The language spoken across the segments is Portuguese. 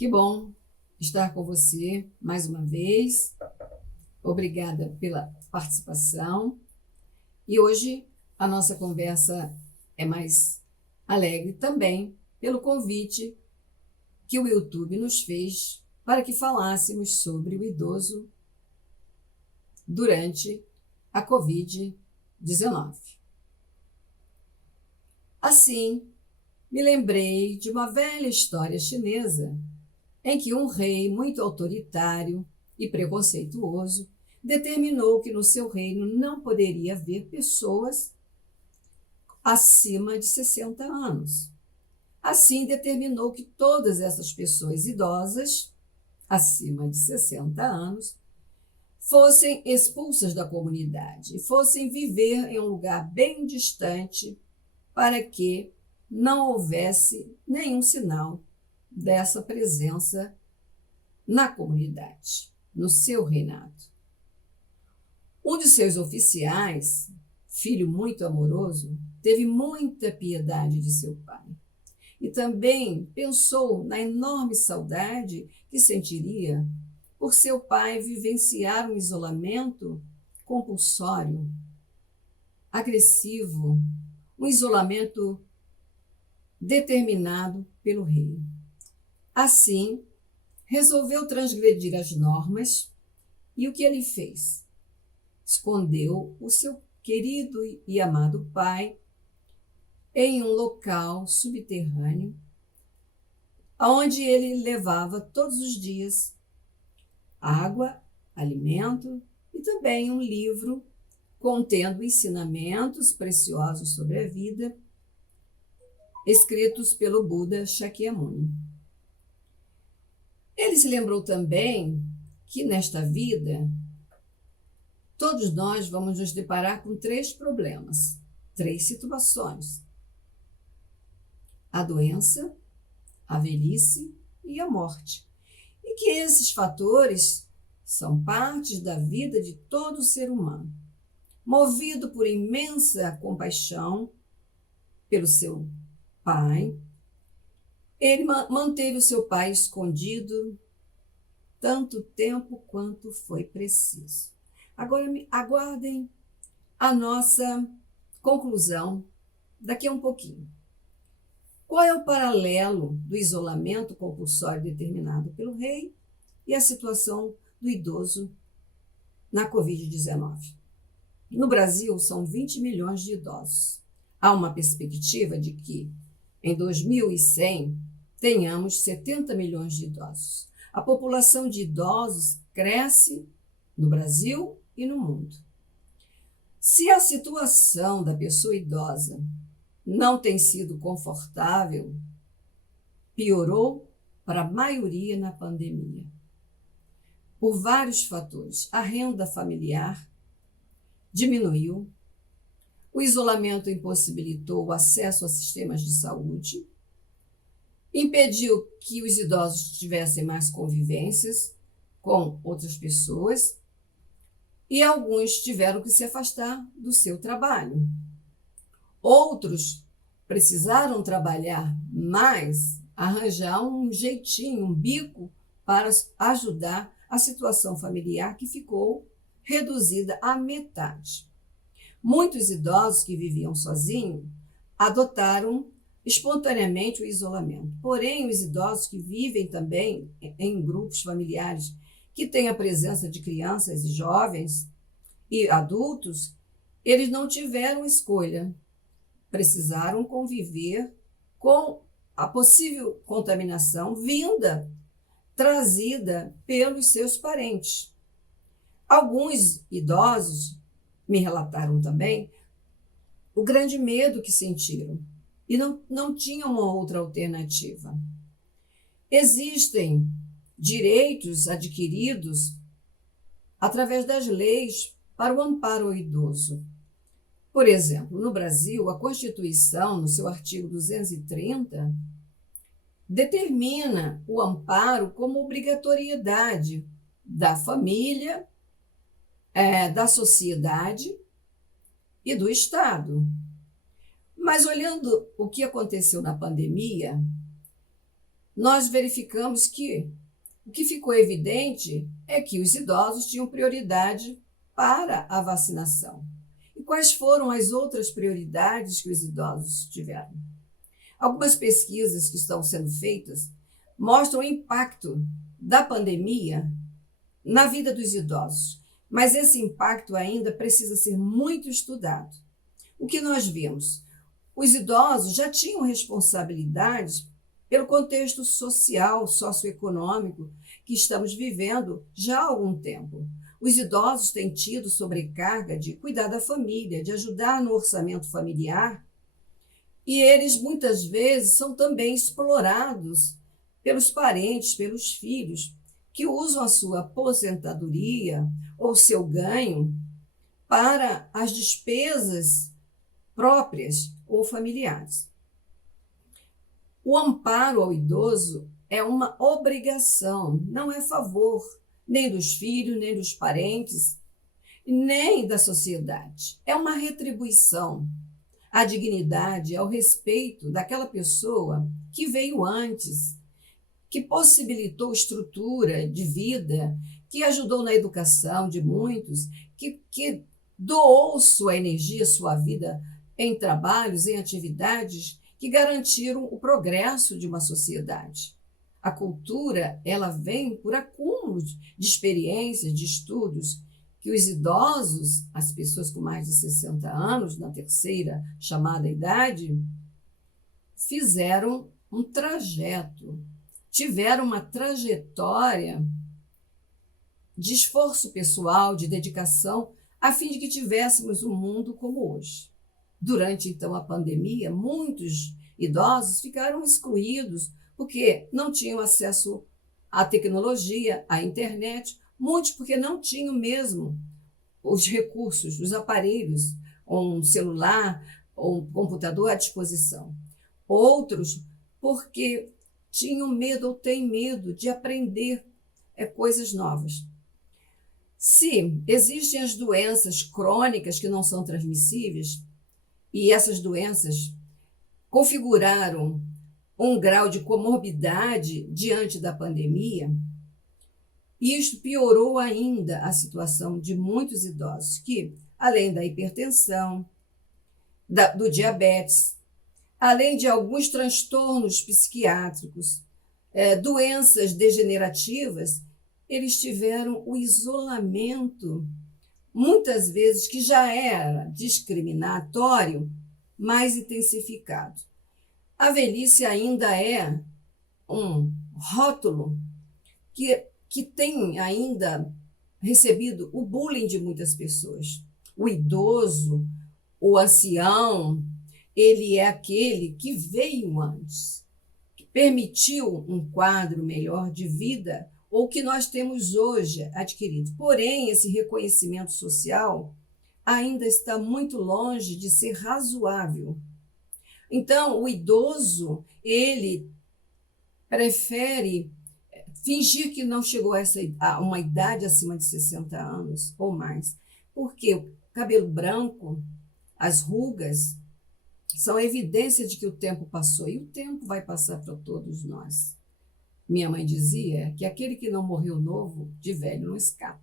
Que bom estar com você mais uma vez. Obrigada pela participação. E hoje a nossa conversa é mais alegre também pelo convite que o YouTube nos fez para que falássemos sobre o idoso durante a Covid-19. Assim, me lembrei de uma velha história chinesa em que um rei muito autoritário e preconceituoso determinou que no seu reino não poderia haver pessoas acima de 60 anos. Assim, determinou que todas essas pessoas idosas, acima de 60 anos, fossem expulsas da comunidade e fossem viver em um lugar bem distante para que não houvesse nenhum sinal dessa presença na comunidade, no seu reinado. Um de seus oficiais, filho muito amoroso, teve muita piedade de seu pai e também pensou na enorme saudade que sentiria por seu pai vivenciar um isolamento compulsório, agressivo, um isolamento determinado pelo rei. Assim, resolveu transgredir as normas e o que ele fez? Escondeu o seu querido e amado pai em um local subterrâneo, onde ele levava todos os dias água, alimento e também um livro contendo ensinamentos preciosos sobre a vida, escritos pelo Buda Shakyamuni. Ele se lembrou também que nesta vida todos nós vamos nos deparar com 3 problemas, 3 situações: a doença, a velhice e a morte. E que esses fatores são partes da vida de todo ser humano. Movido por imensa compaixão pelo seu pai, ele manteve o seu pai escondido tanto tempo quanto foi preciso. Agora, aguardem a nossa conclusão daqui a um pouquinho. Qual é o paralelo do isolamento compulsório determinado pelo rei e a situação do idoso na Covid-19? No Brasil, são 20 milhões de idosos. Há uma perspectiva de que, em 2100, tenhamos 70 milhões de idosos. A população de idosos cresce no Brasil e no mundo. Se a situação da pessoa idosa não tem sido confortável, piorou para a maioria na pandemia. Por vários fatores. A renda familiar diminuiu, o isolamento impossibilitou o acesso a sistemas de saúde, impediu que os idosos tivessem mais convivências com outras pessoas e alguns tiveram que se afastar do seu trabalho. Outros precisaram trabalhar mais, arranjar um jeitinho, um bico para ajudar a situação familiar que ficou reduzida à metade. Muitos idosos que viviam sozinhos adotaram espontaneamente o isolamento. Porém, os idosos que vivem também em grupos familiares que têm a presença de crianças e jovens e adultos, eles não tiveram escolha. Precisaram conviver com a possível contaminação trazida pelos seus parentes. Alguns idosos me relataram também o grande medo que sentiram e não tinham uma outra alternativa. Existem direitos adquiridos através das leis para o amparo ao idoso. Por exemplo, no Brasil, a Constituição, no seu artigo 230, determina o amparo como obrigatoriedade da família, da sociedade e do Estado. Mas olhando o que aconteceu na pandemia, nós verificamos que o que ficou evidente é que os idosos tinham prioridade para a vacinação. E quais foram as outras prioridades que os idosos tiveram? Algumas pesquisas que estão sendo feitas mostram o impacto da pandemia na vida dos idosos, mas esse impacto ainda precisa ser muito estudado. O que nós vimos? Os idosos já tinham responsabilidades pelo contexto social, socioeconômico que estamos vivendo já há algum tempo. Os idosos têm tido sobrecarga de cuidar da família, de ajudar no orçamento familiar, e eles muitas vezes são também explorados pelos parentes, pelos filhos, que usam a sua aposentadoria ou seu ganho para as despesas próprias ou familiares. O amparo ao idoso é uma obrigação, não é favor, nem dos filhos, nem dos parentes, nem da sociedade. É uma retribuição à dignidade, ao respeito daquela pessoa que veio antes, que possibilitou estrutura de vida, que ajudou na educação de muitos, que doou sua energia, sua vida em trabalhos, em atividades que garantiram o progresso de uma sociedade. A cultura, ela vem por acúmulo de experiências, de estudos, que os idosos, as pessoas com mais de 60 anos, na terceira chamada idade, fizeram um trajeto, tiveram uma trajetória de esforço pessoal, de dedicação, a fim de que tivéssemos um mundo como hoje. Durante, então, a pandemia, muitos idosos ficaram excluídos porque não tinham acesso à tecnologia, à internet, muitos porque não tinham mesmo os recursos, os aparelhos, um celular ou um computador à disposição. Outros porque tinham medo ou têm medo de aprender coisas novas. Se existem as doenças crônicas que não são transmissíveis, e essas doenças configuraram um grau de comorbidade diante da pandemia, e isto piorou ainda a situação de muitos idosos que, além da hipertensão, do diabetes, além de alguns transtornos psiquiátricos, doenças degenerativas, eles tiveram o isolamento, muitas vezes que já era discriminatório, mais intensificado. A velhice ainda é um rótulo que tem ainda recebido o bullying de muitas pessoas. O idoso, o ancião, ele é aquele que veio antes, que permitiu um quadro melhor de vida ou que nós temos hoje adquirido. Porém, esse reconhecimento social ainda está muito longe de ser razoável. Então, o idoso, ele prefere fingir que não chegou a uma idade acima de 60 anos ou mais, porque o cabelo branco, as rugas, são evidência de que o tempo passou, e o tempo vai passar para todos nós. Minha mãe dizia que aquele que não morreu novo, de velho não escapa.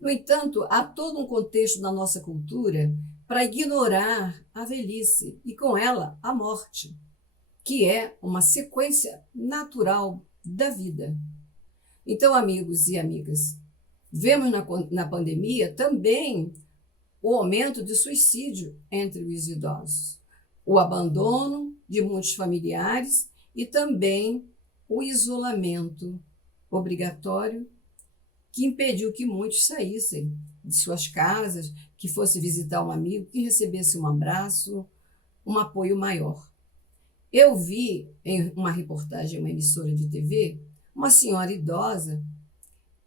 No entanto, há todo um contexto na nossa cultura para ignorar a velhice e, com ela, a morte, que é uma sequência natural da vida. Então, amigos e amigas, vemos na pandemia também o aumento de suicídio entre os idosos, o abandono de muitos familiares e também o isolamento obrigatório que impediu que muitos saíssem de suas casas, que fosse visitar um amigo, que recebesse um abraço, um apoio maior. Eu vi em uma reportagem, uma emissora de TV, uma senhora idosa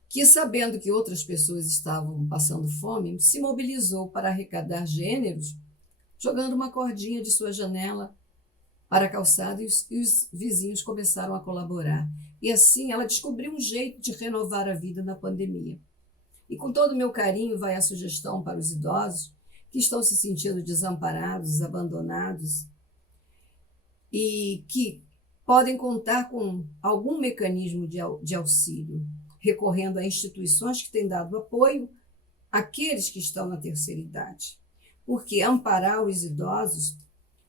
que, sabendo que outras pessoas estavam passando fome, se mobilizou para arrecadar gêneros, jogando uma cordinha de sua janela para a calçada, e os vizinhos começaram a colaborar. E assim ela descobriu um jeito de renovar a vida na pandemia. E com todo o meu carinho vai a sugestão para os idosos que estão se sentindo desamparados, abandonados, e que podem contar com algum mecanismo de auxílio, recorrendo a instituições que têm dado apoio àqueles que estão na terceira idade. Porque amparar os idosos,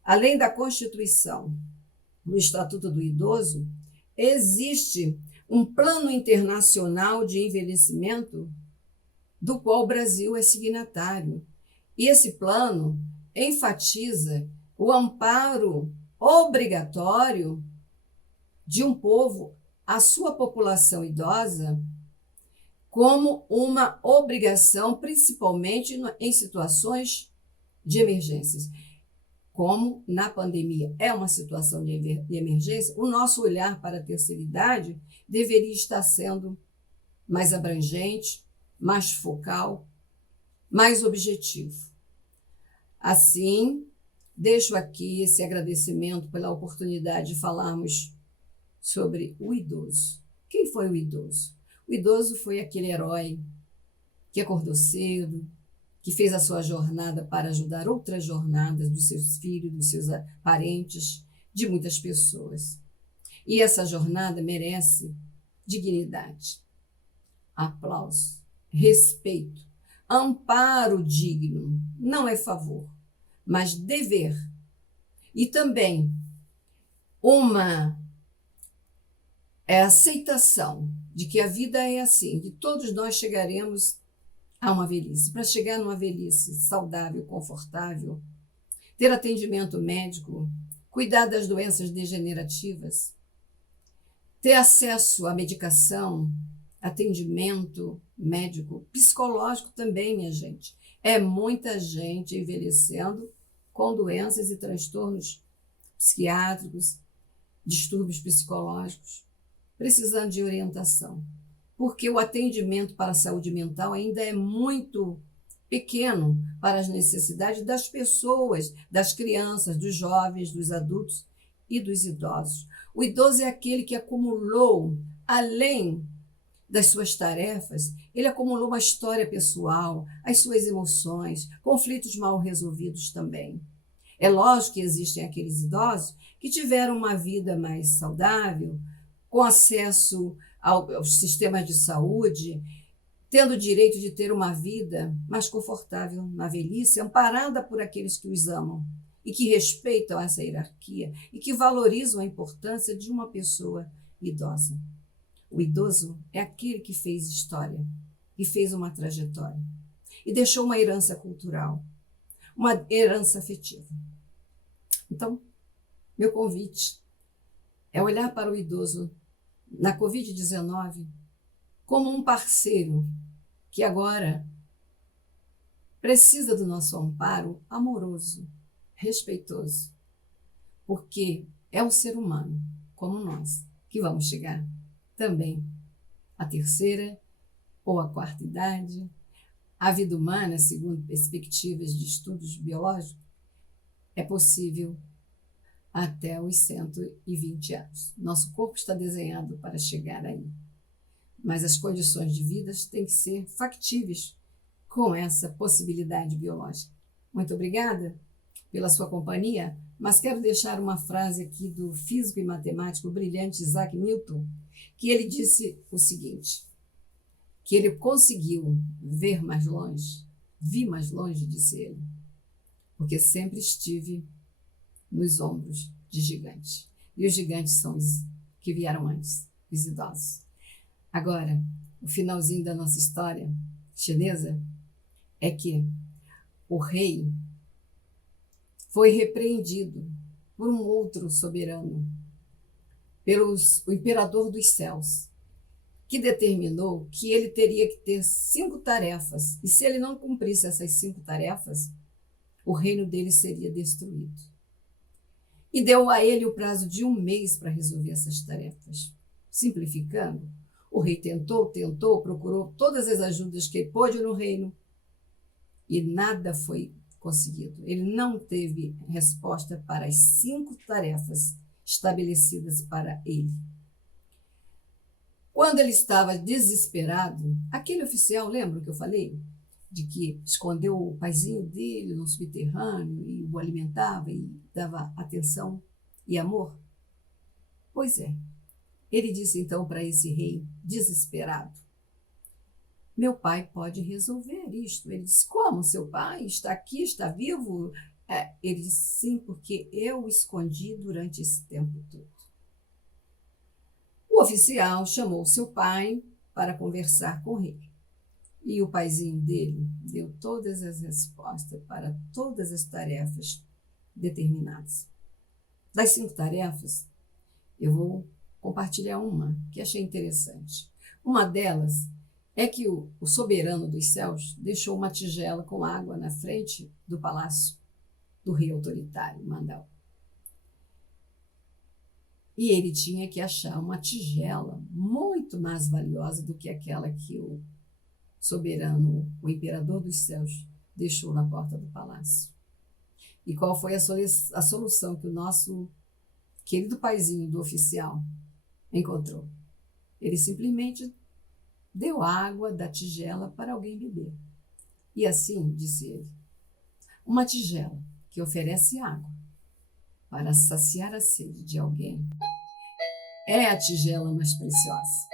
além da Constituição, no Estatuto do Idoso, existe um plano internacional de envelhecimento do qual o Brasil é signatário. E esse plano enfatiza o amparo obrigatório de um povo à sua população idosa como uma obrigação, principalmente em situações de emergências. Como na pandemia é uma situação de emergência, o nosso olhar para a terceira idade deveria estar sendo mais abrangente, mais focal, mais objetivo. Assim, deixo aqui esse agradecimento pela oportunidade de falarmos sobre o idoso. Quem foi o idoso? O idoso foi aquele herói que acordou cedo, que fez a sua jornada para ajudar outras jornadas dos seus filhos, dos seus parentes, de muitas pessoas. E essa jornada merece dignidade, aplauso, respeito, amparo digno. Não é favor, mas dever. E também uma aceitação de que a vida é assim, que todos nós chegaremos a uma velhice. Para chegar numa velhice saudável, confortável, ter atendimento médico, cuidar das doenças degenerativas, ter acesso à medicação, atendimento médico, psicológico também, minha gente. É muita gente envelhecendo com doenças e transtornos psiquiátricos, distúrbios psicológicos, precisando de orientação. Porque o atendimento para a saúde mental ainda é muito pequeno para as necessidades das pessoas, das crianças, dos jovens, dos adultos e dos idosos. O idoso é aquele que acumulou, além das suas tarefas, ele acumulou uma história pessoal, as suas emoções, conflitos mal resolvidos também. É lógico que existem aqueles idosos que tiveram uma vida mais saudável, com acesso aos sistemas de saúde, tendo o direito de ter uma vida mais confortável na velhice, amparada por aqueles que os amam e que respeitam essa hierarquia e que valorizam a importância de uma pessoa idosa. O idoso é aquele que fez história, que fez uma trajetória e deixou uma herança cultural, uma herança afetiva. Então, meu convite é olhar para o idoso na Covid-19 como um parceiro que agora precisa do nosso amparo amoroso, respeitoso, porque é um ser humano, como nós, que vamos chegar também à terceira ou à quarta idade. A vida humana, segundo perspectivas de estudos biológicos, é possível até os 120 anos. Nosso corpo está desenhado para chegar aí. Mas as condições de vida têm que ser factíveis com essa possibilidade biológica. Muito obrigada pela sua companhia, mas quero deixar uma frase aqui do físico e matemático brilhante Isaac Newton, que ele disse o seguinte, que ele conseguiu ver mais longe, vi mais longe, disse ele, porque sempre estive nos ombros de gigantes. E os gigantes são os que vieram antes, os idosos. Agora, o finalzinho da nossa história chinesa é que o rei foi repreendido por um outro soberano, o imperador dos céus, que determinou que ele teria que ter 5 tarefas, e se ele não cumprisse essas 5 tarefas, o reino dele seria destruído. E deu a ele o prazo de 1 mês para resolver essas tarefas. Simplificando, o rei tentou, procurou todas as ajudas que ele pôde no reino e nada foi conseguido. Ele não teve resposta para as 5 tarefas estabelecidas para ele. Quando ele estava desesperado, aquele oficial, lembra que eu falei? De que escondeu o paizinho dele no subterrâneo e o alimentava e dava atenção e amor? Pois é. Ele disse então para esse rei, desesperado: meu pai pode resolver isto. Ele disse: como? Seu pai está aqui, está vivo? Ele disse: sim, porque eu o escondi durante esse tempo todo. O oficial chamou seu pai para conversar com o rei. E o paizinho dele deu todas as respostas para todas as tarefas determinadas. Das 5 tarefas, eu vou compartilhar uma que achei interessante. Uma delas é que o soberano dos céus deixou uma tigela com água na frente do palácio do rei autoritário, Mandal. E ele tinha que achar uma tigela muito mais valiosa do que aquela que o soberano, o imperador dos céus, deixou na porta do palácio. E qual foi a solução que o nosso querido paizinho do oficial encontrou? Ele simplesmente deu água da tigela para alguém beber. E assim, disse ele, uma tigela que oferece água para saciar a sede de alguém é a tigela mais preciosa.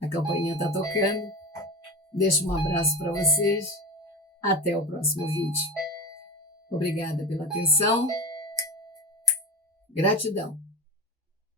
A campainha está tocando. Deixo um abraço para vocês. Até o próximo vídeo. Obrigada pela atenção. Gratidão.